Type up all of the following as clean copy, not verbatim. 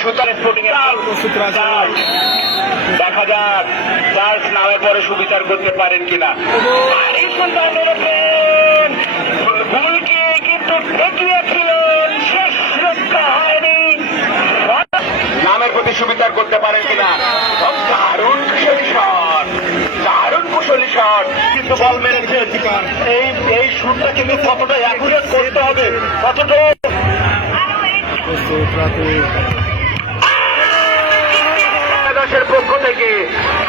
সুতরাং স্পোর্টিং দেখা যাক চার্লস নামের পরে সুবিচার করতে পারেন কিনা। ভুলকে কিন্তু ঠেকিয়েছিলেন, শেষ রক্ষা হয়নি। নামের প্রতি সুবিচার করতে পারেন কিনা। দারুণ কুশলী শট, দারুণ কুশলী শট, কিন্তু বল মেরেছে। এই শুটটা কিন্তু কতটা অ্যাকুরেট করতে হবে, কতটা দাসের পক্ষ থেকে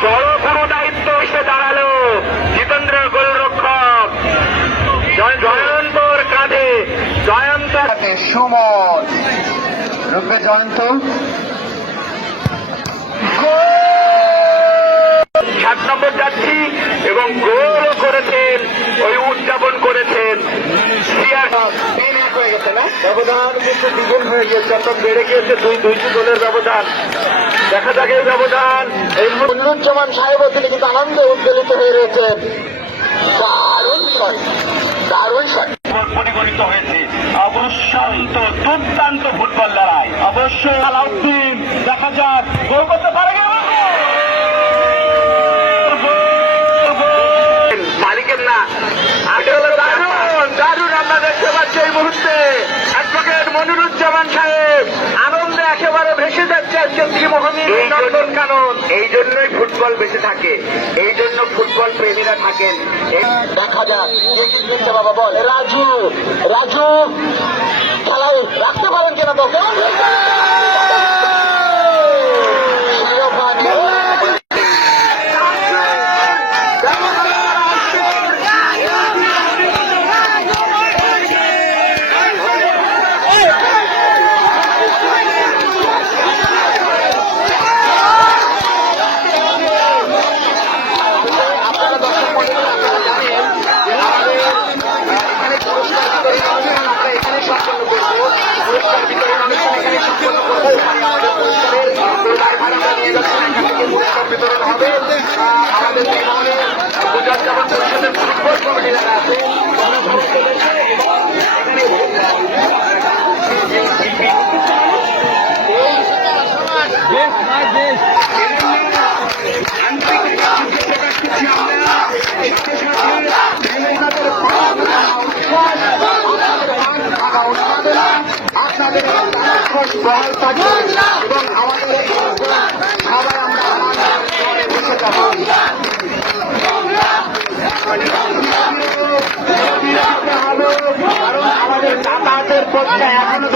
বড় কোনো দায়িত্ব এসে দাঁড়ালো জিতেন্দ্রের গোলরক্ষক জয়ন্তর কাঁধে। জয়ন্ত সুমন রূপে জয়ন্ত 7 নম্বর যাচ্ছি এবং গোলও করেছেন, ওই উদযাপন করেছেন। হয়ে গেছে না, ব্যবধান কিন্তু দ্বিগুণ হয়ে গিয়েছে, অর্থাৎ বেড়ে গিয়েছে 2-2 গোলের ব্যবধান। দেখা যাক এই ব্যবধান। এই মনিরুজ্জামান সাহেবও তিনি কিন্তু আনন্দে উদ্বেলিত হয়ে রয়েছেন। দারুণ শট, দারুণ শট পরিগণিত হয়েছে। অবশ্যই তো দুর্দান্ত ফুটবল লড়াই, অবশ্যই আলাউদ্দিন। দেখা যাক গোল করতে পারে মালিকের না, আসলে দারুণ দারুণ আমরা দেখতে পাচ্ছি এই মুহূর্তে অ্যাডভোকেট মনিরুজ্জামান সাহেব আনন্দে একেবারে ভেসে যাচ্ছে আজকে নন্দন কানন। এই জন্যই ফুটবল বেঁচে থাকে, এই জন্য ফুটবল প্রেমীরা থাকেন। দেখা যাক বাবা বল রাজু, রাজু খেলায় রাখতে পারেন কিনা তো। বিতরণ হবে আমাদের গুজরাট জামান পরিষদের ফুটবল কমিটি যারা আছে আপনাদের বহাল থাকবে এবং আমাদের সবাই আমরা বসে যাবো। কারণ আমাদের যাতায়াতের পথটা এখনো